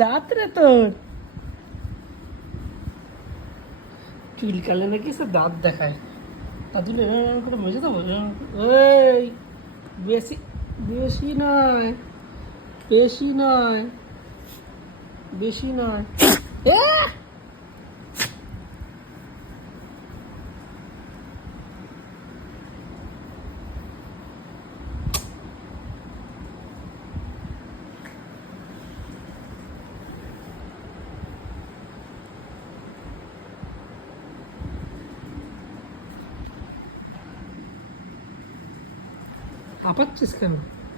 দাঁত রে তোর চুল কালে নাকি সে দাঁত দেখায় দাদুল এরকম করে মেজে দেবো এই বেশি বেশি নয় বেশি নয় বেশি নয় এ হাঁপাচ্ছিস কেন